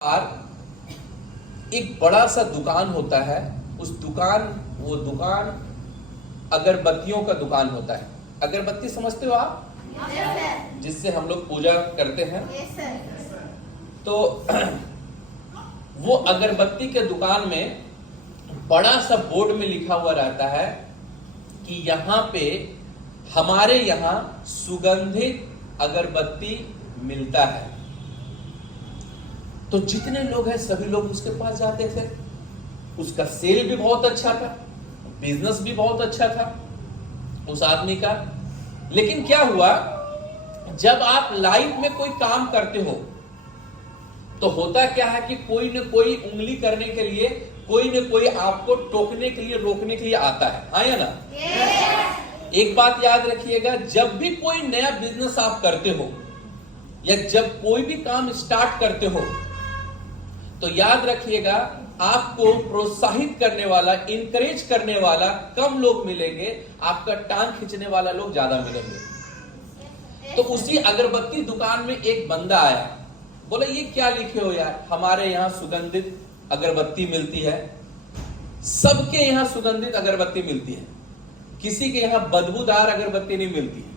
बार एक बड़ा सा दुकान होता है। वो दुकान अगरबत्तियों का दुकान होता है। अगरबत्ती समझते हो आप? जिससे हम लोग पूजा करते हैं। तो वो अगरबत्ती के दुकान में बड़ा सा बोर्ड में लिखा हुआ रहता है कि यहाँ पे हमारे यहाँ सुगंधित अगरबत्ती मिलता है। तो जितने लोग हैं सभी लोग उसके पास जाते थे। उसका सेल भी बहुत अच्छा था, बिजनेस भी बहुत अच्छा था उस आदमी का। लेकिन क्या हुआ, जब आप लाइफ में कोई काम करते हो तो होता क्या है कि कोई न कोई उंगली करने के लिए, कोई न कोई आपको टोकने के लिए, रोकने के लिए आता है। हाँ या ना? एक बात याद रखिएगा, जब भी कोई नया बिजनेस आप करते हो या जब कोई भी काम स्टार्ट करते हो तो याद रखिएगा, आपको प्रोत्साहित करने वाला, इनकरेज करने वाला कम लोग मिलेंगे, आपका टांग खींचने वाला लोग ज्यादा मिलेंगे। तो उसी अगरबत्ती दुकान में एक बंदा आया, बोला ये क्या लिखे हो यार, हमारे यहाँ सुगंधित अगरबत्ती मिलती है। सबके यहाँ सुगंधित अगरबत्ती मिलती है, किसी के यहाँ बदबूदार अगरबत्ती नहीं मिलती है।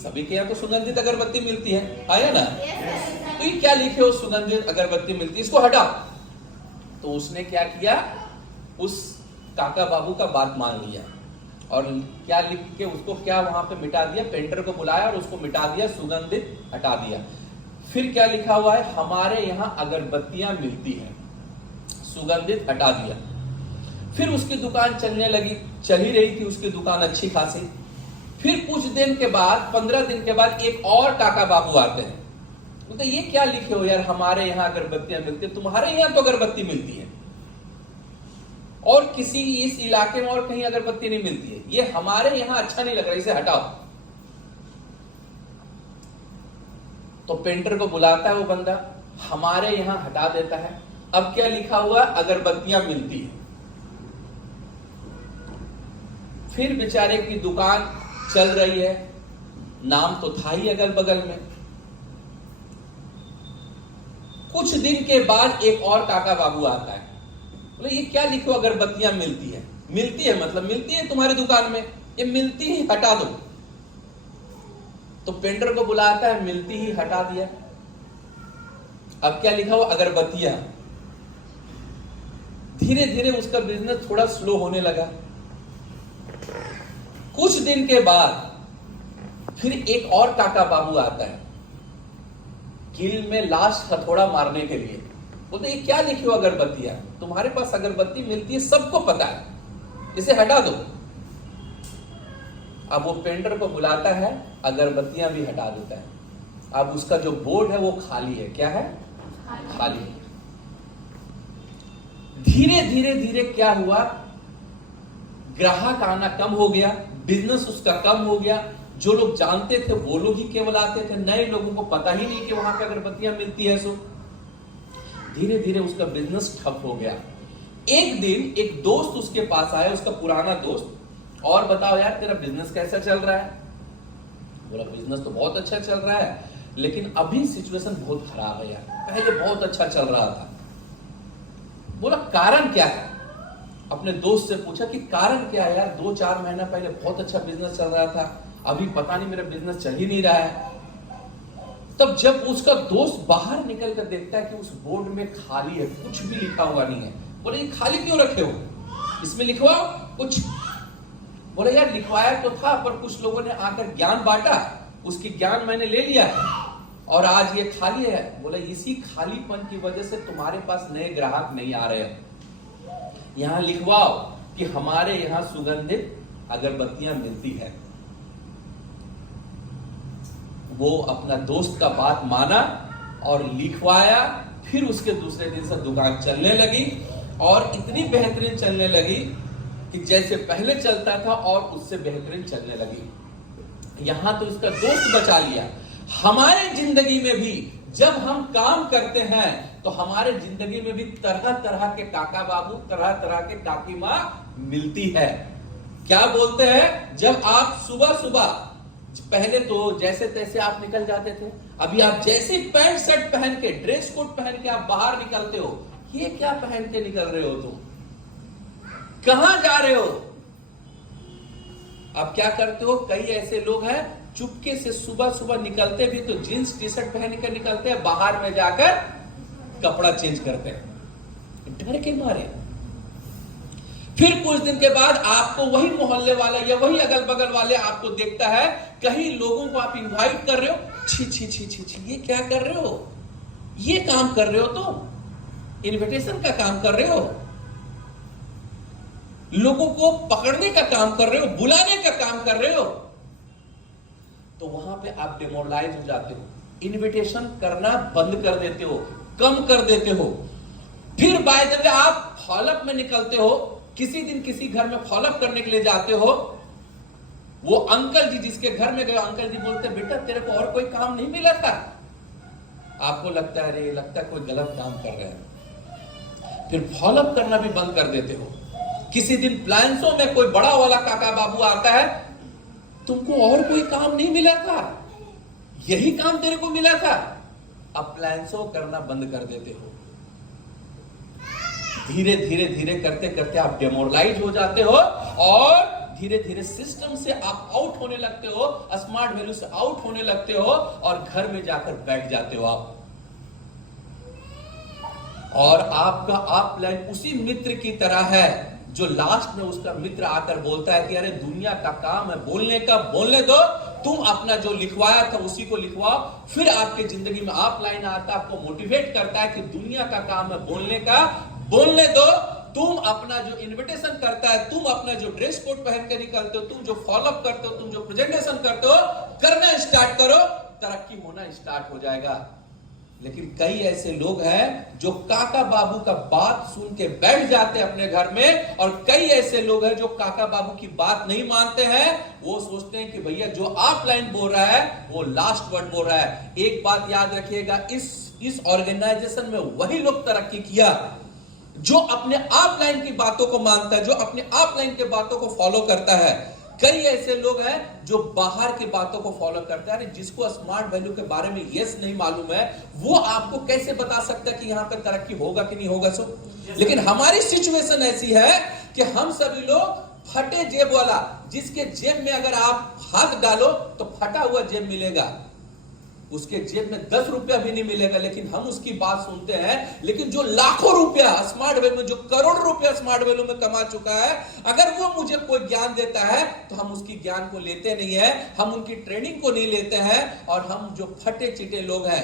सभी के यहाँ तो सुगंधित अगरबत्ती मिलती है। आया ना? तो ये क्या लिखे हो, सुगंधित अगरबत्ती मिलती है, इसको हटा। तो उसने क्या किया, उस काका बाबू का बात मान लिया और क्या लिख के उसको क्या वहां पे मिटा दिया, पेंटर को बुलाया और उसको मिटा दिया, सुगंधित हटा दिया। फिर क्या लिखा हुआ है, हमारे यहाँ अगरबत्तियां मिलती हैं, सुगंधित हटा दिया। फिर उसकी दुकान चलने लगी, चल ही रही थी उसकी दुकान अच्छी खासी। फिर कुछ दिन के बाद, 15 दिन के बाद एक और काका बाबू आते हैं। तो ये क्या लिखे हो यार, हमारे यहाँ अगरबत्तियां मिलती है, तुम्हारे यहाँ तो अगरबत्ती मिलती है और किसी इस इलाके में और कहीं अगरबत्ती नहीं मिलती है, ये हमारे यहाँ अच्छा नहीं लग रहा, इसे हटाओ। तो पेंटर को बुलाता है वो बंदा, हमारे यहाँ हटा देता है। अब क्या लिखा हुआ, अगरबत्तियां मिलती है। फिर बेचारे की दुकान चल रही है, नाम तो था ही अगल बगल में। कुछ दिन के बाद एक और काका बाबू आता है, बोले ये क्या लिखो, अगरबत्तियां मिलती है। मिलती है मतलब मिलती है तुम्हारी दुकान में, ये मिलती ही हटा दो। तो पेंटर को बुलाता है, मिलती ही हटा दिया। अब क्या लिखा हुआ, अगरबत्तियां। धीरे धीरे उसका बिजनेस थोड़ा स्लो होने लगा। कुछ दिन के बाद फिर एक और काका बाबू आता है, कील में लास्ट हथौड़ा मारने के लिए। बोलते ये क्या लिखे हो, अगरबत्तियां, तुम्हारे पास अगरबत्ती मिलती है, सबको पता है, इसे हटा दो। अब वो पेंटर को बुलाता है, अगरबत्तियां भी हटा देता है। अब उसका जो बोर्ड है वो खाली है। क्या है? खाली है। धीरे धीरे धीरे क्या हुआ, ग्राहक आना कम हो गया, बिजनेस उसका कम हो गया। जो लोग जानते थे वो लोग ही केवल आते थे, नए लोगों को पता ही नहीं कि वहां पे अगरबत्तियां मिलती है। सो धीरे धीरे उसका बिजनेस ठप हो गया। एक दिन एक दोस्त उसके पास आया, उसका पुराना दोस्त, और बताओ यार तेरा बिजनेस कैसा चल रहा है? बोला बिजनेस तो बहुत अच्छा चल रहा है, लेकिन अभी सिचुएशन बहुत खराब है यार, पहले बहुत अच्छा चल रहा था। बोला कारण क्या है? अपने दोस्त से पूछा कि कारण क्या है यार, 2-4 महीना पहले बहुत अच्छा बिजनेस चल रहा था, अभी पता नहीं मेरा बिजनेस चल ही नहीं रहा है। तब जब उसका दोस्त बाहर निकल कर देखता है कि उस बोर्ड में खाली है, कुछ भी लिखा हुआ नहीं है। बोले ये खाली क्यों रखे हो, इसमें लिखवाओ कुछ। बोले यार लिखवाया तो था, पर कुछ लोगों ने आकर ज्ञान बांटा, उसकी ज्ञान मैंने ले लिया है और आज ये खाली है। बोले इसी खालीपन की वजह से तुम्हारे पास नए ग्राहक नहीं आ रहे हैं। यहां लिखवाओ कि हमारे यहां सुगंधित अगरबत्तियां मिलती है। वो अपना दोस्त का बात माना और लिखवाया। फिर उसके दूसरे दिन से दुकान चलने लगी और इतनी बेहतरीन चलने लगी कि जैसे पहले चलता था और उससे बेहतरीन चलने लगी। यहां तो उसका दोस्त बचा लिया। हमारे जिंदगी में भी जब हम काम करते हैं तो हमारे जिंदगी में भी तरह तरह के काका बाबू, तरह तरह के काकी माँ मिलती है। क्या बोलते हैं, जब आप सुबह सुबह, पहले तो जैसे तैसे आप निकल जाते थे, अभी आप जैसे पैंट शर्ट पहन के, ड्रेस कोट पहन के आप बाहर निकलते हो, ये क्या पहन के निकल रहे हो तुम? कहां जा रहे हो? अब क्या करते हो? कई ऐसे लोग हैं चुपके से सुबह सुबह निकलते भी तो जींस टी शर्ट पहन कर निकलते हैं, बाहर में जाकर कपड़ा चेंज करते हैं डर के मारे। फिर कुछ दिन के बाद आपको वही मोहल्ले वाला या वही अगल बगल वाले आपको देखता है, कहीं लोगों को आप इनवाइट कर रहे हो, छी छी छी छी छी, ये क्या कर रहे हो? ये काम कर रहे हो तुम, इनविटेशन का काम कर रहे हो, लोगों को पकड़ने का काम कर रहे हो, बुलाने का काम कर रहे हो, तो वहां पे आप डिमोरलाइज हो जाते हो, इनविटेशन करना बंद कर देते हो, कम कर देते हो। फिर बाय द वे आप फॉलोअप में निकलते हो, किसी दिन किसी घर में फॉलोअप करने के लिए जाते हो, वो अंकल जी जिसके घर में गए, अंकल जी बोलते बेटा तेरे को और कोई काम नहीं मिला था? आपको लगता है अरे लगता है कोई गलत काम कर रहे हैं, फिर फॉलोअप करना भी बंद कर देते हो। किसी दिन प्लान्सों में कोई बड़ा वाला काका बाबू आता है, तुमको और कोई काम नहीं मिला था, यही काम तेरे को मिला था, अब प्लान्सों करना बंद कर देते हो। धीरे धीरे धीरे करते करते आप डेमोरलाइज हो जाते हो और धीरे धीरे सिस्टम से आप आउट होने लगते हो, स्मार्ट वैल्यू से आउट होने लगते हो और घर में जाकर बैठ जाते हो आप। और आपका आप प्लान उसी मित्र की तरह है जो लास्ट में उसका मित्र आकर बोलता है कि अरे दुनिया का काम है बोलने का, बोलने दो, तुम अपना जो लिखवाया था उसी को लिखवाओ। फिर आपके जिंदगी में आप लाइन आता है, आपको मोटिवेट करता है कि दुनिया का काम है बोलने का, बोलने दो, तुम अपना जो इनविटेशन करता है, तुम अपना जो ड्रेस कोड पहन के निकलते हो, तुम जो फॉलोअप करते हो, तुम जो प्रेजेंटेशन करते हो, करना स्टार्ट करो, तरक्की होना स्टार्ट हो जाएगा। लेकिन कई ऐसे लोग हैं जो काका बाबू का बात सुन के बैठ जाते हैं अपने घर में, और कई ऐसे लोग हैं जो काका बाबू की बात नहीं मानते हैं। वो सोचते हैं कि भैया जो आप लाइन बोल रहा है वो लास्ट वर्ड बोल रहा है। एक बात याद रखिएगा, इस ऑर्गेनाइजेशन में वही लोग तरक्की किया जो अपने आप लाइन की बातों को मानता है, जो अपने आप लाइन की बातों को फॉलो करता है। कई ऐसे लोग हैं जो बाहर की बातों को फॉलो करते हैं। जिसको स्मार्ट वैल्यू के बारे में यस नहीं मालूम है, वो आपको कैसे बता सकता है कि यहां पर तरक्की होगा कि नहीं होगा? सो लेकिन हमारी सिचुएशन ऐसी है कि हम सभी लोग फटे जेब वाला, जिसके जेब में अगर आप हाथ डालो तो फटा हुआ जेब मिलेगा, उसके जेब में 10 रुपया भी नहीं मिलेगा, लेकिन हम उसकी बात सुनते हैं। लेकिन जो लाखों रुपया स्मार्ट वैल्यू में, जो करोड़ रुपया स्मार्ट वैल्यू में कमा चुका है, अगर वो मुझे कोई ज्ञान देता है तो हम उसकी ज्ञान को लेते नहीं है, हम उनकी ट्रेनिंग को नहीं लेते हैं। और हम जो फटे चिटे लोग हैं,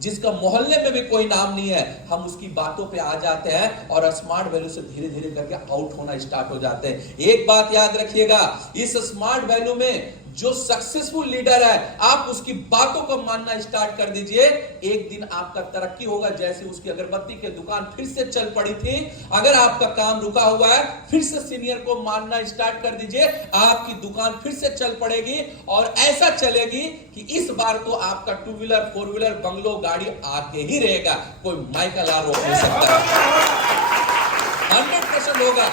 जिसका मोहल्ले में भी कोई नाम नहीं है, हम उसकी बातों पे आ जाते हैं और स्मार्ट वैल्यू से धीरे धीरे करके आउट होना स्टार्ट हो जाते हैं। एक बात याद रखिएगा, इस स्मार्ट वैल्यू में जो सक्सेसफुल लीडर है, आप उसकी बातों को मानना स्टार्ट कर दीजिए, एक दिन आपका तरक्की होगा। जैसे उसकी अगरबत्ती की दुकान फिर से चल पड़ी थी, अगर आपका काम रुका हुआ है, फिर से सीनियर को मानना स्टार्ट कर दीजिए, आपकी दुकान फिर से चल पड़ेगी और ऐसा चलेगी कि इस बार तो आपका 2 व्हीलर 4 व्हीलर बंगलो गाड़ी आके ही रहेगा, कोई माइकल आर रोक नहीं सकता, 100% होगा।